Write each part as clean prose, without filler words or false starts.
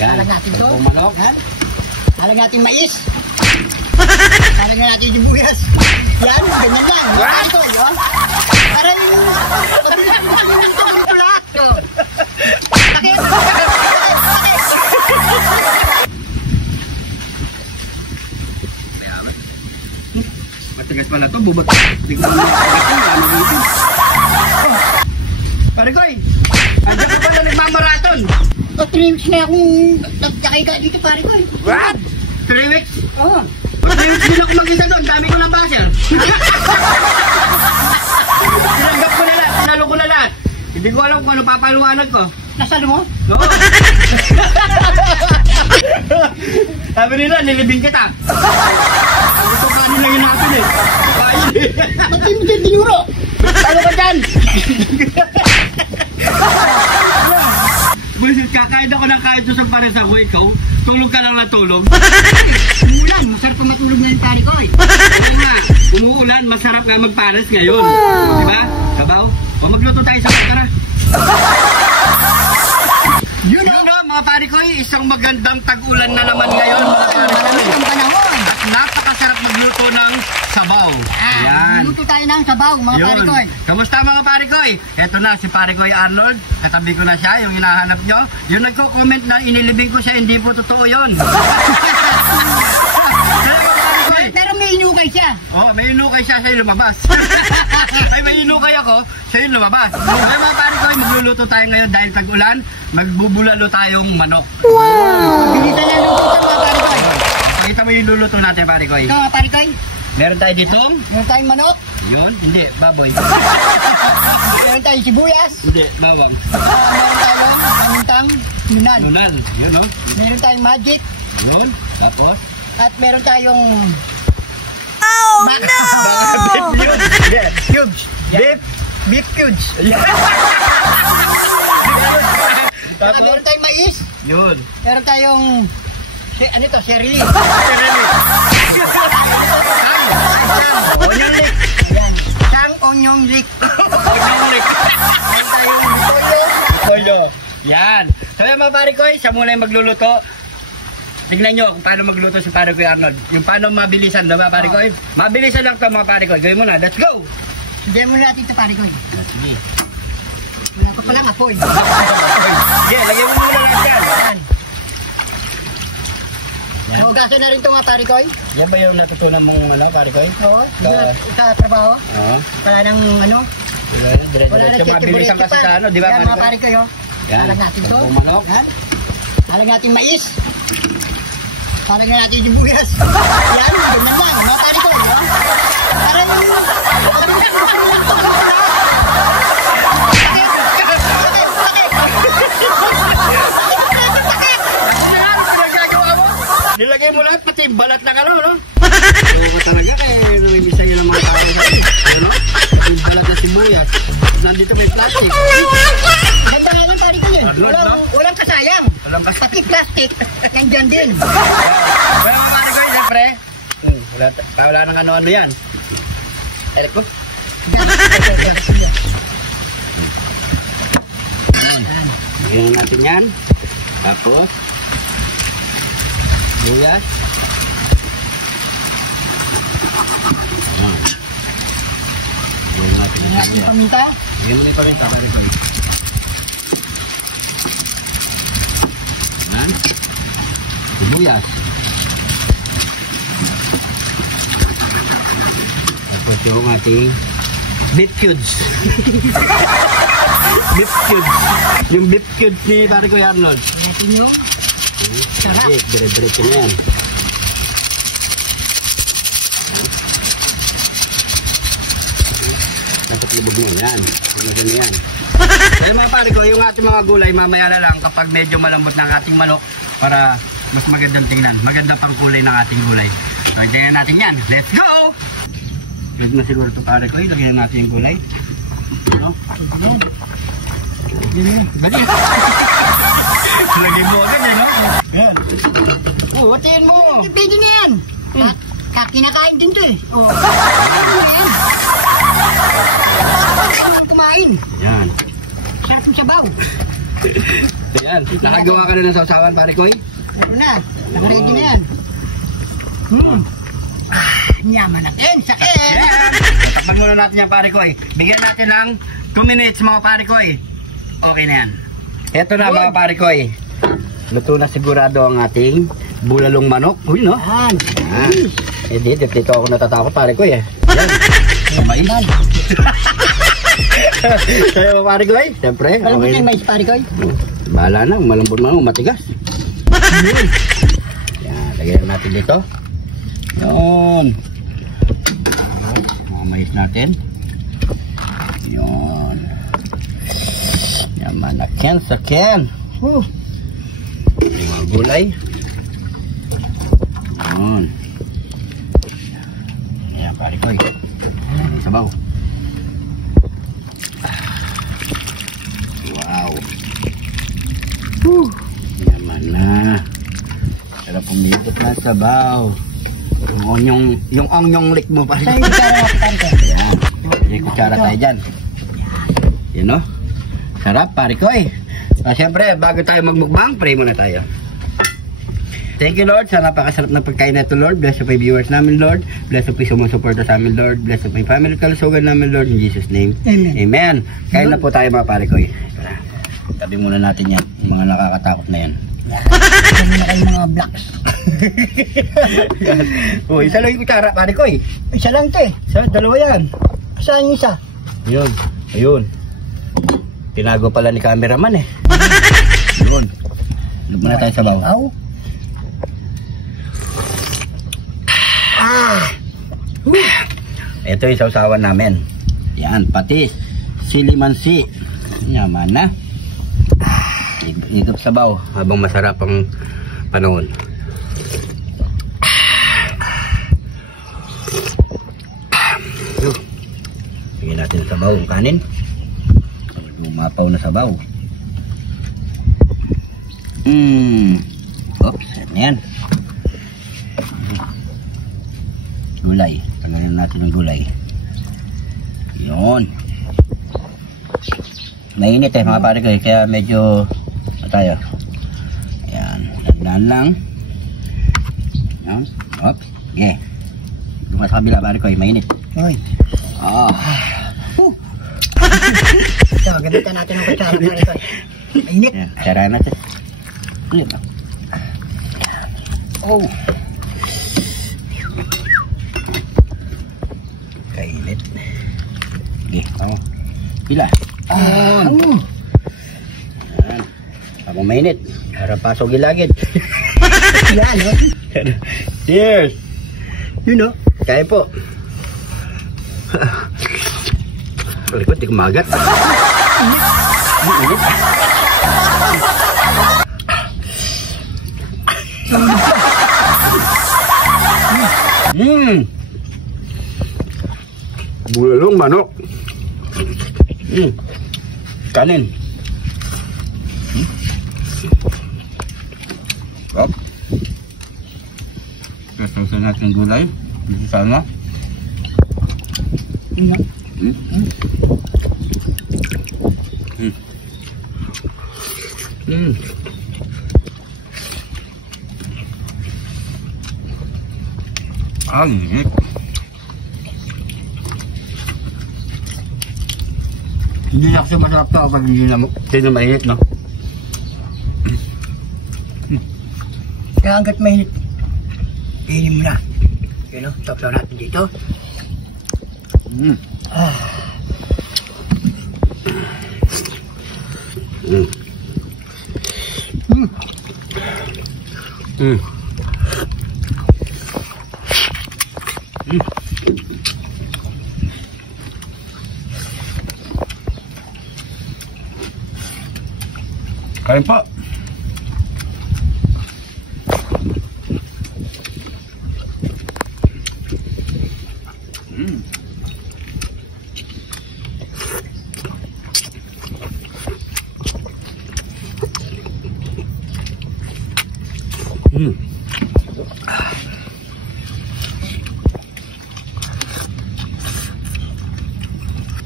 Halang natin ito. Manok. Halang natin mais. Halang natin yung buyas. Yan, ganyan lang. Ito, yun. Para yung pag-ilang ito yung pula. Laki. Matigas pala ito, bubot. Pare Koy, andyan ka pala nagmamaraton. 3 weeks na akong nagkakaiga dito, pare ko. What? 3 weeks? Oo. 3 weeks din ako magkita doon, dami ko ng basher. Tinanggap ko na lahat, tinalo ko na lahat. Hindi ko alam kung ano papaluanag ko. Nasalo mo? Oo. Sabi nila, nilibing kita. Gusto kanin lang yun natin eh. Kain eh. Ba't hindi mo tinuro? Talo ka dyan! Buisit ka, kahit ako ng kahit sa pares ako, ikaw, tulog ka lang na tulog. Umulan, masarap pa matulog na yung pare ko eh. Oo nga, umuulan, masarap nga magpares ngayon. Diba? Kabaw? O magluto tayo sa tara. Yun o, mga pare ko, isang magandang tag-ulan na naman ngayon, mga pare ko. Ang panahon. At napakasarap magluto ng sabaw. Ayan. Luto tayo ng sabaw, mga pare ko. Kamusta mga pare ko? Eto na, si pare ko Arnold. Katabi ko na siya, yung hinahanap nyo. Yung nagko-comment na inilibing ko siya, hindi po totoo yun. Pero may inukay siya. Oh, may inukay siya, siya yung lumabas. Ay, may inukay ako, siya yung lumabas. Kaya mga pare ko, magluluto tayo ngayon dahil tag-ulan, magbubulalo tayong manok. Wow! Bilisan na luto ito, mga pare ko. Pakita mo yung luluto natin, pare ko. Ito, mga pare ko. Meron tayo ditong? Meron tayong manok. Yun, hindi, baboy. Meron tayong sibuyas. Hindi, bawang. Meron tayong pamintang nunan. Nunan, yun o. Meron tayong magic. Yun, tapos? At meron tayong... Oh no! Beef yun. Yeah, cubes. Beef cubes. Yeah. Tapos? Meron tayong mais. Yun. Meron tayong... Ano ito? Sherry. Onion leek. Ayan. Sang onion leek. Onion leek. Meron tayong toyo. Toyo. Yan. So yan mga pare ko, siya muna yung magluluto. Tignan nyo kung paano magluto si pare ko Arnold. Yung paano mabilisan na mga pare ko. Mabilisan lang ito mga pare ko. Gawin mo na. Let's go! Hindi mo natin ito, pare ko. Sige. Wala ko palang apoy. Yeah, lagyan mo muna lahat yan. Ayan. Hugasan na rin ito mga pare ko. Yan ba yung natutunan mong pare ko? Oo. Sa trabaho. Oo. Wala nang ano. Wala na mabilisan kasi sa ano, di ba Yan mga pare ko. Yan. Halang natin ito. Manok. Halang natin mais. Halang natin yung buyas. Yan, ganyan lang. Mga pare ko. Para yung... Nilagay mo lahat, pati balat na ano, no? Oo ka talaga, kaya namimis sa'yo ng mga tao sa ano? Pati balat na sibuyas. Nandito may plastic. Ganda nga yung pare ko yun. Walang kasayang. Walang kasayang. Pati plastic. Nandyan din. Wala mga pare ko, siyempre. Wala nang ano-ano yan. Elek ko. Bigyan natin yan. Tapos buyas. Bigyan natin yung paminta. Bigyan mo yung paminta, pare ko. Yan. Buyas. Tapos yung ating beef cubes. Beef cubes. Yung beef cubes ni pare ko Arnold. Natin nyo. Sarap. Okay, dire-diretso na yan. Dapat lubog mo yan. Ano yan. Kaya mga pare ko, yung ating mga gulay mamaya na lang kapag medyo malambot na ang ating manok para mas magandang tingnan. Maganda pang kulay ng ating gulay. So, tingnan natin yan. Let's go! Pwede na siguro ito pare ko. Ilagyan natin yung gulay. Ano? Dali. Lagyan mo agad eh, no? Yan. Oh, watiin mo. Pwede na yan. Kinakain din to eh. Oo. Kumain. Yan. Sarap yung sabaw. Ayan, nakagawa ka na ng sausawan, pare Koy? Ito na. Nakaready na yan. Yaman natin. Sakit. Takpan muna natin yan, pare Koy. Bigyan natin ng 2 minutes, mga pare Koy. Okay na yan. Ito na, mga pare Koy. Luto na sigurado ang ating bulalong manok. Uy, no? Yan. Dito ako natatakot, pare Koy, eh. Yan. Mais. Sa'yo, pare Koy? Siyempre. Alam mo na yung mais, pare Koy? Bahala na, malambot man, matigas. Yan, lagyan natin dito. Yun. Mga mais natin. Yun. Yaman na sakyan. Mga gulay. Yun. Ayan, pare Koy. Sabaw. Wow. Yaman na. Sarap pumipot na sabaw. Yung onyong lik mo pa. Sa'yo yung kutsara ako, pare Koy. Ayan. May kutsara tayo dyan. Yan o. Sarap, pare Koy. Siyempre, bago tayo magmukbang, pray muna tayo. Thank you, Lord, sa napakasarap na pagkain na ito, Lord. Bless po yung viewers namin, Lord. Bless po yung sumusuporta sa amin, Lord. Bless po yung family kalusugan namin, Lord. In Jesus' name. Amen. Amen. Kain na po tayo, mga pare Koy. Tabi muna natin yan. Yung mga nakakatakot na yan. Sabi na kayo mga blocks. Oh, isa lang yung kutsara, pare Koy. Isa lang ito eh. Dalawa yan. Saan yung isa? Ayun. Ayun. Tinago pala ni cameraman eh. Ayun. Lugma na tayo sa baw. Aw. Ito yung sausawan namin. Yan, patis. Silimansi. Yaman na. Higop sabaw habang masarap ang panahon. Bigyan natin ng sabaw ang kanin. Lumapaw na sabaw. Oops, yan. Gulay. Tanggalin natin ng gulay. Yun. Mainit eh mga pare ko, kaya medyo tayo. Ayan, dandan lang. Ayan, oops, yeah. Doon sa kabila pare ko, mainit. Oy. Ito, gamitan natin ng kutsara, pare Koy. Mainit. Ayan, kutsara natin. Ulit lang. Oh. Kainit. Okay, pila. Ayan. Habang mainit, harap pasok gilagid. Yan, no? Cheers! You know, kaya po. Balik ko, di kumagat. Bulalong manok. Kanin. Up. Sasaw natin gulay. Dito sana. Ang init. Hindi na kasi masarap ito kapag hindi na mainit, no? Kaya hanggat mainit, iinin mo na. Yun o, saklaw natin dito. Kain po.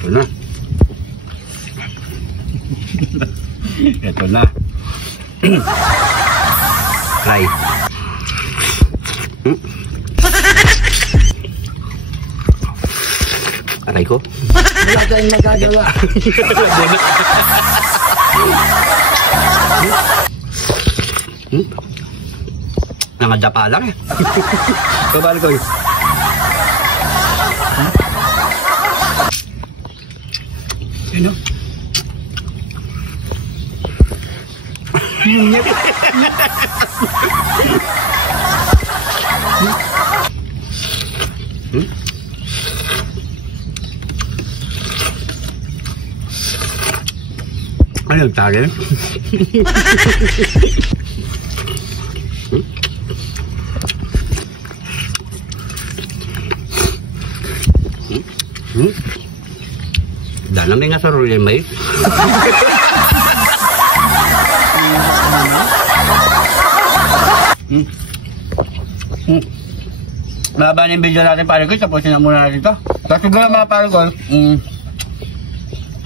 Ito na. Ito na. Try. Aray ko. Wala tayong magagawa. Nangadapa lang eh. Kabali ko eh. Sino? Ano yung tali? Dalam nga sa rulin may. Mahaba na yung video natin pare ko. Tapusin na muna natin ito. So siguro mga pare ko,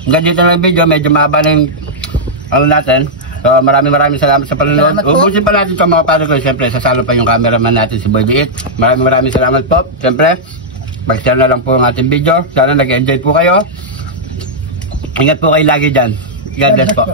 hanggang dito na yung video. Medyo mahaba na yung ano natin. So maraming salamat sa panonood. Ubusin pa natin ito mga pare ko. Siyempre sasalo pa yung cameraman natin si Boy Biit. Maraming salamat po. Siyempre mag-share na lang po ang ating video. Sana nag-enjoy po kayo. Ingat po kayo lagi dyan. God bless po.